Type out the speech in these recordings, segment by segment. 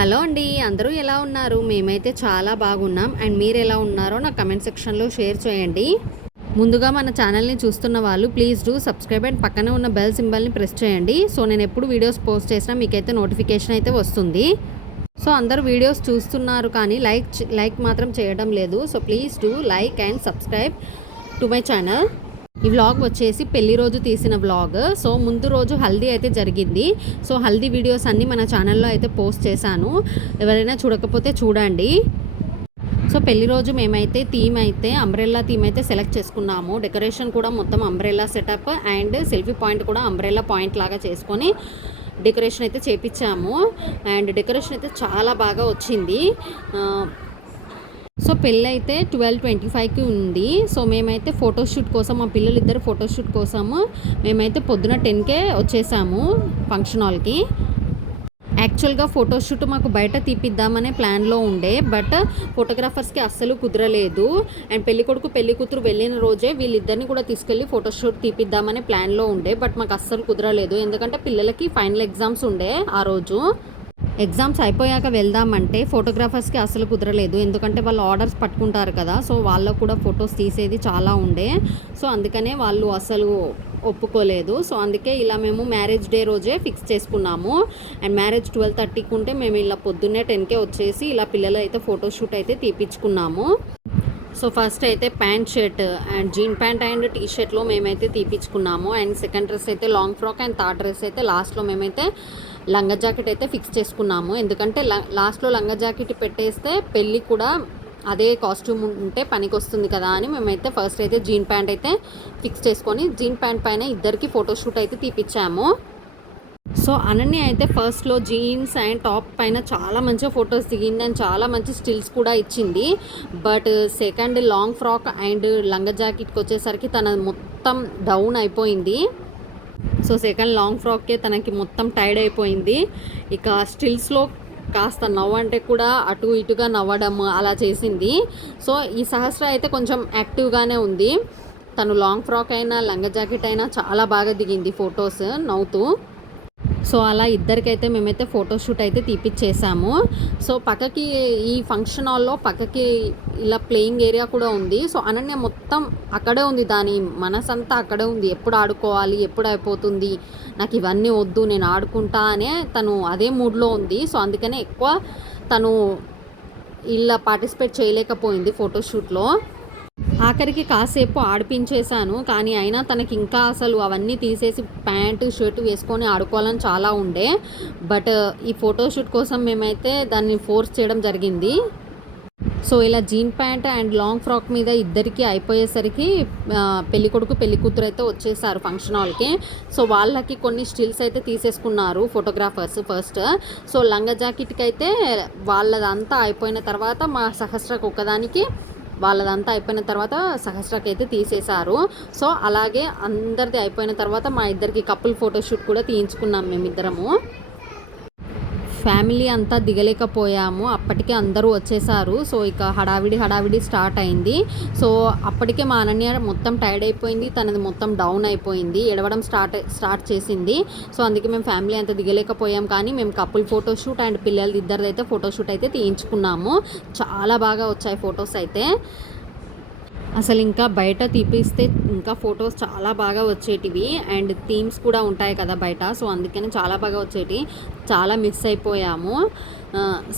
Hello అండి అందరూ ఎలా ఉన్నారు? మేమైతే చాలా బాగున్నాం. అండ్ మీరు ఎలా ఉన్నారో నా కమెంట్ సెక్షన్లో షేర్ చేయండి. ముందుగా మన ఛానల్ని చూస్తున్న వాళ్ళు ప్లీజ్ డూ సబ్స్క్రైబ్ అండ్ పక్కనే ఉన్న బెల్ సింబల్ని ప్రెస్ చేయండి. సో నేను ఎప్పుడు వీడియోస్ పోస్ట్ చేసినా మీకైతే నోటిఫికేషన్ అయితే వస్తుంది. సో అందరు వీడియోస్ చూస్తున్నారు కానీ లైక్ లైక్ మాత్రం చేయడం లేదు. So please do like and subscribe to my channel. ఈ వ్లాగ్ వచ్చేసి పెళ్ళి రోజు తీసిన వ్లాగ్ సో ముందు రోజు హల్దీ అయితే జరిగింది. సో హల్దీ వీడియోస్ అన్నీ మన ఛానల్లో అయితే పోస్ట్ చేశాను. ఎవరైనా చూడకపోతే చూడండి. సో పెళ్ళి రోజు మేమైతే థీమ్ అయితే అంబ్రెల్లా థీమ్ అయితే సెలెక్ట్ చేసుకున్నాము. డెకరేషన్ కూడా మొత్తం umbrella setup and selfie point కూడా అంబ్రెల్లా పాయింట్ లాగా చేసుకొని డెకరేషన్ అయితే చేపించాము. అండ్ డెకరేషన్ అయితే చాలా బాగా వచ్చింది. సో పెళ్ళి అయితే ట్వెల్వ్ ట్వంటీ ఫైవ్కి ఉంది. సో మేమైతే ఫోటోషూట్ కోసం మా పిల్లలు ఇద్దరు ఫోటోషూట్ కోసము మేమైతే పొద్దున టెన్కే వచ్చేసాము ఫంక్షన్ హాల్కి. యాక్చువల్గా ఫోటోషూట్ మాకు బయట తీపిద్దామనే ప్లాన్లో ఉండే బట్ ఫోటోగ్రాఫర్స్కి అస్సలు కుదరలేదు. అండ్ పెళ్ళి కొడుకు పెళ్ళి కూతురు వెళ్ళిన రోజే వీళ్ళిద్దరిని కూడా తీసుకెళ్ళి ఫోటోషూట్ తీపిద్దామనే ప్లాన్లో ఉండే బట్ మాకు అస్సలు కుదరలేదు. ఎందుకంటే పిల్లలకి ఫైనల్ ఎగ్జామ్స్ ఉండే ఆ రోజు. ఎగ్జామ్స్ అయిపోయాక వెళ్దామంటే ఫోటోగ్రాఫర్స్కి అసలు కుదరలేదు. ఎందుకంటే వాళ్ళు ఆర్డర్స్ పట్టుకుంటారు కదా సో వాళ్ళకు కూడా ఫొటోస్ తీసేది చాలా ఉండే. సో అందుకనే వాళ్ళు అసలు ఒప్పుకోలేదు. సో అందుకే ఇలా మేము మ్యారేజ్ డే రోజే ఫిక్స్ చేసుకున్నాము. అండ్ మ్యారేజ్ ట్వెల్వ్ థర్టీకి ఉంటే మేము ఇలా పొద్దున్నే టెన్కే వచ్చేసి ఇలా పిల్లలు అయితే ఫోటోషూట్ అయితే తీపించుకున్నాము సో ఫస్ట్ అయితే pant shirt and jean pant and T షర్ట్లో మేమైతే తీపించుకున్నాము అండ్ సెకండ్ డ్రెస్ అయితే long frock and third dress అయితే లాస్ట్లో మేమైతే లంగా జాకెట్ అయితే ఫిక్స్ చేసుకున్నాము. ఎందుకంటే ల- లాస్ట్లో లంగా జాకెట్ పెట్టేస్తే పెళ్ళి కూడా అదే కాస్ట్యూమ్ ఉంటే పనికి వస్తుంది కదా అని మేమైతే ఫస్ట్ అయితే జీన్ ప్యాంట్ అయితే ఫిక్స్ చేసుకొని జీన్ ప్యాంట్ పైన ఇద్దరికి ఫోటోషూట్ అయితే తీపిచ్చాము. సో అనన్య అయితే ఫస్ట్లో జీన్స్ అండ్ టాప్ పైన చాలా మంచిగా ఫొటోస్ దిగింది అండ్ చాలా మంచి స్టిల్స్ కూడా ఇచ్చింది. But second long frock and లంగా జాకెట్కి వచ్చేసరికి తన మొత్తం డౌన్ అయిపోయింది. సో సెకండ్ లాంగ్ ఫ్రాక్కే తనకి మొత్తం టైర్డ్ అయిపోయింది. ఇక స్టిల్స్లో కాస్త నవ్వంటే కూడా అటు ఇటుగా నవ్వడం అలా చేసింది. సో ఈ సహస్ర అయితే కొంచెం యాక్టివ్గానే ఉంది. తను లాంగ్ ఫ్రాక్ అయినా లంగా జాకెట్ అయినా చాలా బాగా దిగింది ఫొటోస్ నవ్వుతూ. సో అలా ఇద్దరికైతే మేమైతే ఫోటోషూట్ అయితే తీపిచ్చేసాము. సో పక్కకి ఈ ఫంక్షన్ హాల్లో పక్కకి ఇలా ప్లేయింగ్ ఏరియా కూడా ఉంది. సో అనన్య మొత్తం అక్కడే ఉంది దాని మనసంతా అక్కడే ఉంది. ఎప్పుడు ఆడుకోవాలి ఎప్పుడు అయిపోతుంది నాకు ఇవన్నీ వద్దు నేను ఆడుకుంటా అనే తను అదే మూడ్లో ఉంది. సో అందుకనే ఎక్కువ తను ఇలా పార్టిసిపేట్ చేయలేకపోయింది ఫోటోషూట్లో ఆఖరికి కాసేపు ఆడిపించేశాను. కానీ అయినా తనకి ఇంకా అసలు అవన్నీ తీసేసి ప్యాంటు షర్ట్ వేసుకొని ఆడుకోవాలని చాలా ఉండే. బట్ ఈ ఫోటోషూట్ కోసం మేమైతే దాన్ని ఫోర్స్ చేయడం జరిగింది. సో ఇలా jean pant and long frock మీద ఇద్దరికి అయిపోయేసరికి పెళ్ళి కొడుకు పెళ్ళి కూతురు అయితే వచ్చేసారు ఫంక్షన్ హాల్కి. సో వాళ్ళకి కొన్ని స్టిల్స్ అయితే తీసేసుకున్నారు ఫోటోగ్రాఫర్స్ ఫస్ట్. సో లంగా జాకెట్కి అయితే వాళ్ళదంతా అయిపోయిన తర్వాత మా సహస్రకు ఒకదానికి వాళ్ళదంతా అయిపోయిన తర్వాత సహస్రకి అయితే తీసేశారు. సో అలాగే అందరిది అయిపోయిన తర్వాత మా ఇద్దరికి కపుల్ ఫోటోషూట్ కూడా తీయించుకున్నాం మేమిద్దరము. ఫ్యామిలీ అంతా దిగలేకపోయాము. అప్పటికే అందరూ వచ్చేసారు. సో ఇక హడావిడి హడావిడి స్టార్ట్ అయింది. సో అప్పటికే మా అనన్య మొత్తం టైర్డ్ అయిపోయింది. తనది మొత్తం డౌన్ అయిపోయింది. ఎడవడం స్టార్ట్ స్టార్ట్ చేసింది. సో అందుకే మేము ఫ్యామిలీ అంతా దిగలేకపోయాం. కానీ మేము కపుల్ ఫోటోషూట్ అండ్ పిల్లలది ఇద్దరిది అయితే ఫోటోషూట్ అయితే తీయించుకున్నాము. చాలా బాగా వచ్చాయి ఫొటోస్ అయితే. అసలు ఇంకా బయట తీపిస్తే ఇంకా ఫొటోస్ చాలా బాగా వచ్చేటివి అండ్ థీమ్స్ కూడా ఉంటాయి కదా బయట. సో అందుకని చాలా బాగా వచ్చేటి. చాలా మిస్ అయిపోయాము.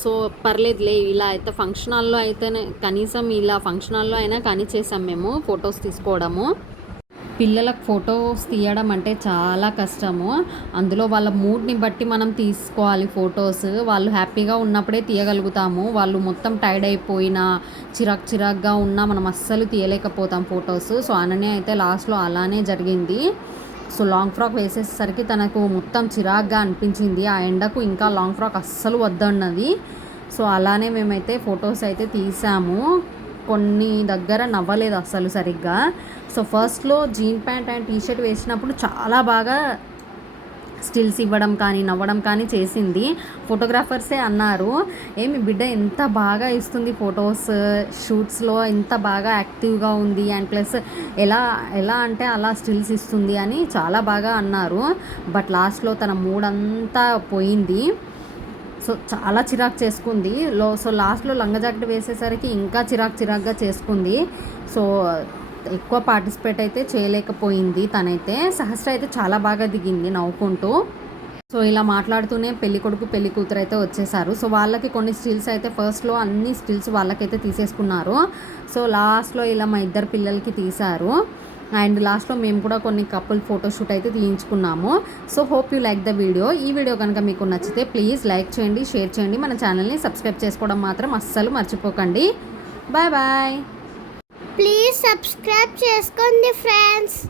సో పర్లేదులే ఇలా అయితే ఫంక్షన్ హాల్లో అయితేనే కనీసం ఇలా ఫంక్షన్ హాల్లో అయినా కానీ చేసాం మేము ఫొటోస్ తీసుకోవడము. పిల్లలకు ఫొటోస్ తీయడం అంటే చాలా కష్టము. అందులో వాళ్ళ మూడ్ని బట్టి మనం తీసుకోవాలి ఫొటోస్. వాళ్ళు హ్యాపీగా ఉన్నప్పుడే తీయగలుగుతాము. వాళ్ళు మొత్తం టైర్డ్ అయిపోయినా చిరాక్ చిరాక్గా ఉన్నా మనం అస్సలు తీయలేకపోతాం ఫొటోస్. సో అననే అయితే లాస్ట్లో అలానే జరిగింది. సో లాంగ్ ఫ్రాక్ వేసేసరికి తనకు మొత్తం చిరాగ్గా అనిపించింది. ఆ ఎండకు ఇంకా లాంగ్ ఫ్రాక్ అస్సలు వద్దన్నది. సో అలానే మేమైతే ఫొటోస్ అయితే తీసాము. కొన్ని దగ్గర నవ్వలేదు అసలు సరిగ్గా. సో ఫస్ట్లో jean pant and T shirt వేసినప్పుడు చాలా బాగా స్టిల్స్ ఇవ్వడం కానీ నవ్వడం కానీ చేసింది. ఫోటోగ్రాఫర్సే అన్నారు. ఏమి బిడ్డ ఎంత బాగా ఇస్తుంది ఫొటోస్ షూట్స్లో ఎంత బాగా యాక్టివ్గా ఉంది అండ్ ప్లస్ ఎలా ఎలా అంటే అలా స్టిల్స్ ఇస్తుంది అని చాలా బాగా అన్నారు. బట్ లాస్ట్లో తన మూడ్ అంతా పోయింది. సో చాలా చిరాకు చేసుకుంది. లో సో లాస్ట్లో లంగ జాకెట్ వేసేసరికి ఇంకా చిరాకు చిరాకుగా చేసుకుంది. సో ఎక్కువ పార్టిసిపేట్ అయితే చేయలేకపోయింది తనైతే. సహస్ర అయితే చాలా బాగా దిగింది నవ్వుకుంటూ. సో ఇలా మాట్లాడుతూనే పెళ్ళి కొడుకు పెళ్ళి కూతురు అయితే వచ్చేసారు. సో వాళ్ళకి కొన్ని స్టిల్స్ అయితే ఫస్ట్లో అన్ని స్టిల్స్ వాళ్ళకైతే తీసేసుకున్నారు. సో లాస్ట్లో ఇలా మా ఇద్దరు పిల్లలకి తీశారు. అండ్ లాస్ట్లో మేము కూడా కొన్ని కపుల్ ఫోటోషూట్ అయితే తీయించుకున్నాము. So hope you like the video ఈ వీడియో కనుక మీకు నచ్చితే ప్లీజ్ లైక్ చేయండి షేర్ చేయండి. మన ఛానల్ని సబ్స్క్రైబ్ చేసుకోవడం మాత్రం అస్సలు మర్చిపోకండి. బాయ్ బాయ్ ప్లీజ్ సబ్స్క్రైబ్ చేసుకోండి ఫ్రెండ్స్